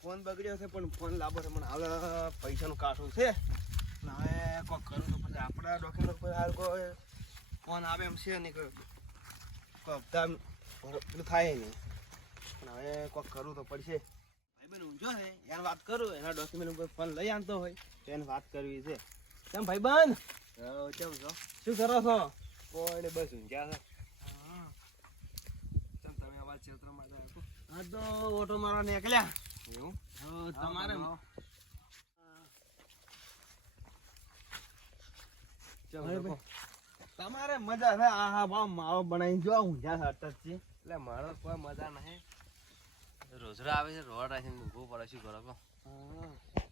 Phone બગડ્યો છે પણ phone લાવો છે. મને હાલ પૈસાનું કાઠું છે. હવે કોક કરું તો પછી આપણા ડોક્યુમેન્ટ પર હાલ કોઈ ફોન આવે એમ છે નહીં કોઈ હપ્તા પેલું થાય નહીં. પણ હવે કોક કરવું તો પડશે. ભાઈ બેન ઊંઝો છે એને વાત કરું એના ડોક્યુમેન્ટ ઉપર ફોન લઈ આવતો હોય તો એને વાત કરવી છે. કેમ બન કેમ છો? શું કરો છો? કોઈ બસ ઊંઘ્યા છે. હા. તમે આવા ક્ષેત્રમાં? આ તો ઓટો મારવા નીકળ્યા. એવું તમારે? તમારે મજા છે આ હા બા માવો બનાવી જો હું જ્યાં હટત છે. એટલે મારો કોઈ મજા નહીં. રોજરા આવે છે રોડ રાખીને ઊભું પડે શું કરો કો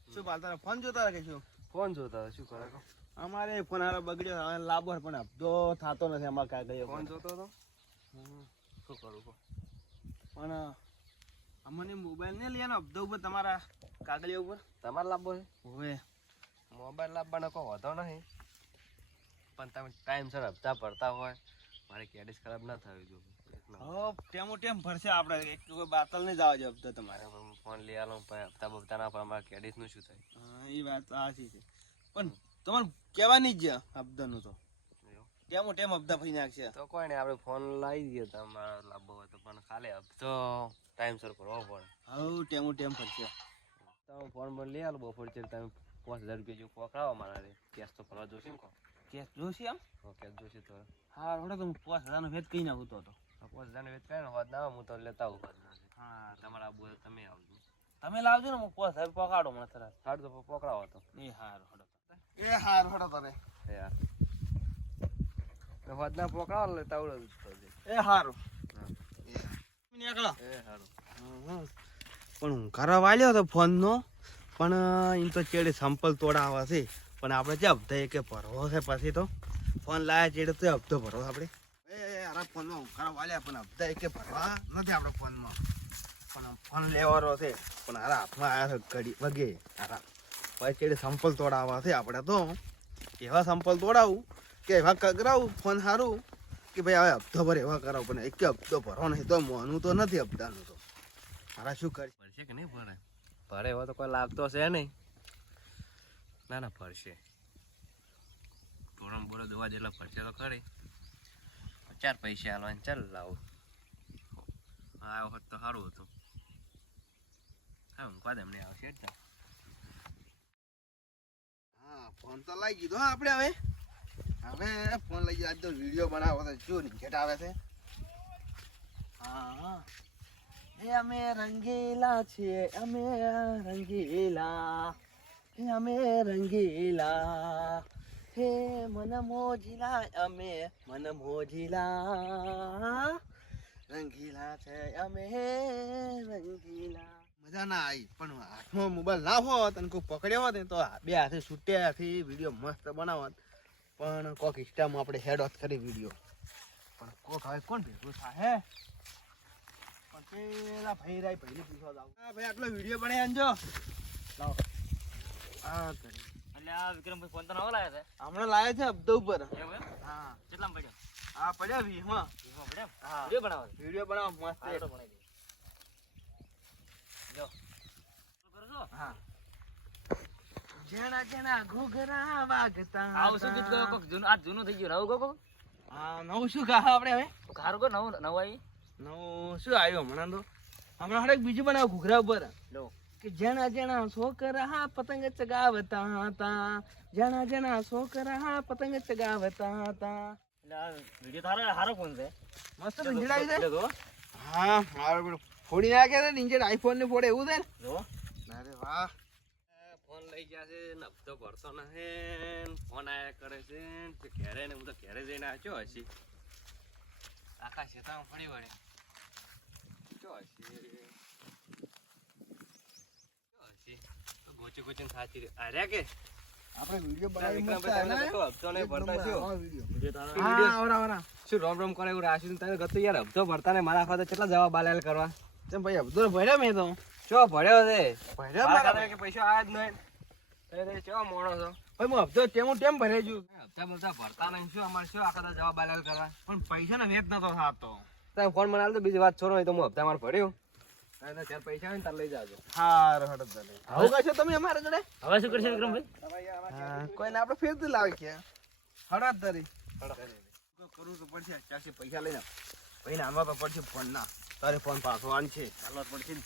શું બાલ તારે ફોન જોતા રાખે શું? ફોન જોતા શું કરે કો અમારે ફોન હારો બગડ્યો હવે છે પણ હપ્તો થતો નથી અમારે ગયો ફોન જોતો હતો? શું કરું કહો? પણ અમને મોબાઈલ ને લઈએ ને ઉપર તમારા કાગળિયા ઉપર. તમારે લાવવો છે? હવે. મોબાઈલ લાવવાનો કોઈ હોતો નહીં. પણ તમે ટાઈમસર હપ્તા ભરતા હોય મારે કેડિસ ખરાબ ના થવી જોઈએ હો ટેમો ટેમ ભરશે આપણે એક કોઈ બાતલ નહીં જવા હપ્તો તમારે. ફોન લઈ આલો હપ્તા બપ્તા ના પણ મારે કેડિસનું શું થાય? હા એ વાત સાચી છે. પણ તમારે કહેવાની જ હપ્તાનું તો. ટેમો ટેમ હપ્તા ભરી નાખશે. તો કોઈ નહીં આપણે ફોન લાવી દઈએ તમારો લાભો હોય તો. પણ ખાલી હપ્તો ટાઈમસર ભરવો પડે હવ ટેમો ટેમ ફરશે તમે ફોન પર લઈ આલો બપોર છે તમે પાંચ હજાર રૂપિયા જેવું પકડાવો મારા રે કેશ તો ભરવા જોશે ને કહો. કેસ જોશી આમ કેશ જોશે તો. હા રોડે તો હું પાંચ હજારનો ભેદ કહી નાખું તો તો. આ પાંચ હજારનો વેચ કાંઈ ને હોત ના હું તો લેતા આવું હા તમારા આબુ તમે આવજો. તમે લાવજો ને હું પાંચ હજાર પકાડો મને તરત. હાડ તો પકડાવો તો. એ હાર હડો એ હારું હડો તમે એ યાર તો હોત ના પકડાવો લેતા આવડે એ હારું. હા. નીકળો. પણ હું કરવા વાળ્યો હતો ફોનનો. પણ એમ તો ચેડે સંપલ તોડાવા છે. પણ આપણે જે હપ્તા એક ભરવો છે પછી તો. ફોન લાયા ચેડે તો હપ્તો ભરવો આપણે. એ અરે ફોનમાં હું વાળ્યા પણ હપ્તા એક ભરવા નથી આપણે ફોનમાં. પણ ફોન લેવાનો છે. પણ હારા હાથમાં આવ્યા છે ઘડી વગે. હારા. પછી ચેડે સંપલ તોડાવા છે આપણે તો. એવા સંપલ તોડાવું કે એવા કગરાવું ફોન સારું કે ભાઈ હવે હપ્તો ભર એવા કરાવ પણ એક હપ્તો ભરો નહીં તો મોનું તો નથી હપ્તાનું તો. મારા શું કરી ભરશે કે નહીં ભરે ભરે એવો તો કોઈ લાગતો છે નહીં. ના ના ભરશે. ધોરણ બોરો દવા જેટલા ભરશે તો ખરી. ચાર પૈસા આલવા ચાલ લાવો. હા આ વખત તો સારું હતું. હા ઊંઘવા દે એમને આવશે જ હા ફોન તો લાગી ગયો આપણે હવે. હવે ફોન લઈ જાય તો વીડિયો બનાવો તો શું નીચેટ આવે છે. હા. એ અમે રંગીલા છીએ, અમે રંગીલા, એ અમે રંગીલા. હે, મન મોજીલા, અમે મન મોજીલા. રંગીલા છે, અમે રંગીલા. મજા ના આવી, પણ હાથમાં મોબાઈલ ના હોત અને કોઈ પકડ્યો હોત ને તો બે હાથે છૂટ્યાથી વીડિયો મસ્ત બનાવત. પણ કોક ઇન્સ્ટામાં આપણે હેડ ઓફ કરી વીડિયો પણ કોક હવે કોણ ભેગું થાય પણ પેલા ભાઈ રાય ભાઈને પૂછવા જાવ. હા ભાઈ આટલો વીડિયો બનાવી આનજો લાવો. હા કરી. એટલે આ વિક્રમભાઈ ફોન તો નવો લાવ્યા છે? હમણાં લાવ્યા છે હપ્તા ઉપર. હા. કેટલામાં પડ્યો? હા પડ્યા વીસમાં. વીસમાં પડ્યા હા. વીડિયો બનાવો વીડિયો બનાવો મસ્ત. બનાવી દઈએ. જો શું કરો છો હા જેણા જેણા ઘૂઘરા વાગતા આવું શું ગીત ગયો કોક જૂનું? આ જૂનું થઈ ગયું. નવું ગો હા નવું શું ગા આપણે હવે? હારું ગો નવું નવું આવી. નવું શું આવ્યું હમણાં તો? હમણાં હરેક બીજું બનાવ ઘૂઘરા ઉપર. લો. કે જેણા જેણા છોકરા પતંગ ચગાવતા હતા. જેણા જેણા છોકરા પતંગ ચગાવતા હતા. વીડિયો તારો હારો ફોન છે. મસ્ત નીંજડ આવી જાય એટલે જો હા મારો ફોડી નાખે છે નીંજડ આઈફોન ને ફોડે એવું છે ને? જો. અરે વાહ. ફોન લઈ ગયા છે ને હપ્તો ભરતો નથી ફોન આયા કરે છે. તે ઘેરે ને હું તો ઘેરે જઈને આચ્યો હશી આખા શેતામાં ફરી વળે. ચો હશી ચો હશી તો ગોચી ગોચીને થાતી અરે કે? આપણે વીડિયો બનાવી મસ્ત વિક્રમભાઈ તમને હપ્તો નહીં ભરતા છો હા આવરા આવરા. શું રોમ રોમ કરે એવું રાખ્યું તને ગતું યાર હપ્તો ભરતા ને મારા ખાતે કેટલા જવાબ આલેલ કરવા? ચમ ભાઈ અબ્દુલ ભર્યા મેં તો. ચો ભર્યો છે? ભર્યો મારા કે પૈસા આયા જ નહીં અરે ચો મોણો છો. ભાઈ હું હપ્તો તેમ હું ટેમ ભરે છું હપ્તા બધા ભરતા નહીં. શું અમારે શું આ આખા જવાબ આલાલ કરવા પણ પૈસા ને વેચ નતો થતો. તમે ફોન મને આલ તો બીજી વાત છોરો તો હું હપ્તા માર ભર્યો. ત્યારે પૈસા આવે ને તાર લઈ જાજો. હારો હડત દલે. હવે તમે અમારે જોડે? હવે શું કરશો વિક્રમભાઈ? કોઈને આપણે ફેર તો લાવી પડશે પૈસા લઈને ભાઈ ને આમાં પડશે ફોન ના તારે ફોન પાછો આણ છે ચાલવા પડશે ને.